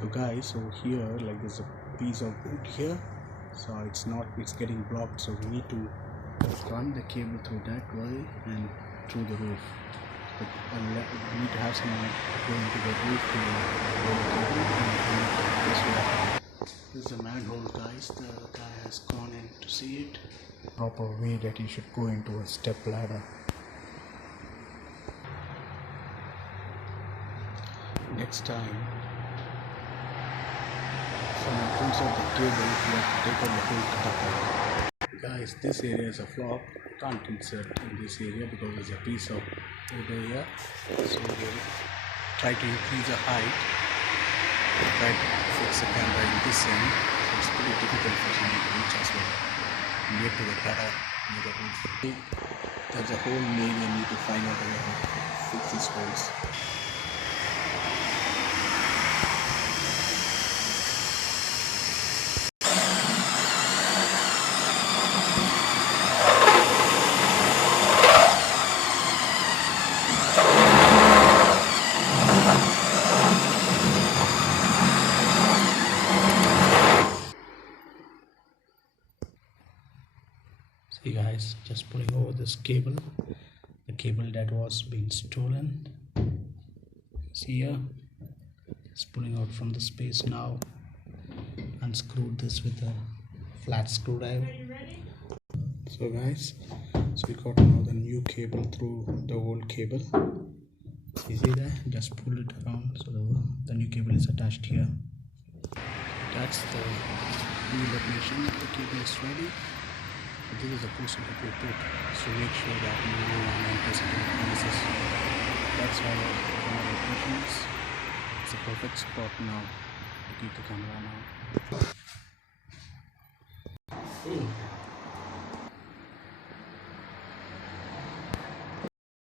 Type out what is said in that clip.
So guys, over here, like there's a piece of wood here, so it's getting blocked, so we need to run the cable through that way and through the roof. But we need to have someone go into the roof to roll the cable and this way. This is a manhole, guys. The guy has gone in to see it. Proper way that you should go into a step ladder. Next time someone pulls out the cable, you have to take out the whole cutter. Guys, this area is a flop. Can't insert in this area because there's a piece of wood here. So we'll try to increase the height. We'll try to fix the camera in this end. So it's pretty difficult for someone to reach as well. Near to the cutter, near the roof. There's a whole area you need to find out how to fix these holes. See guys, just pulling over this cable, the cable that was being stolen. See here, just pulling out from the space now. Unscrewed this with a flat screwdriver. So guys, so we got now the new cable through the old cable. You see that? Just pull it around so the new cable is attached here. That's the new location. The cable is ready. This is the portion that we put to make sure that no one enters into the premises. That's how the location is. It's a perfect spot now to keep the camera now.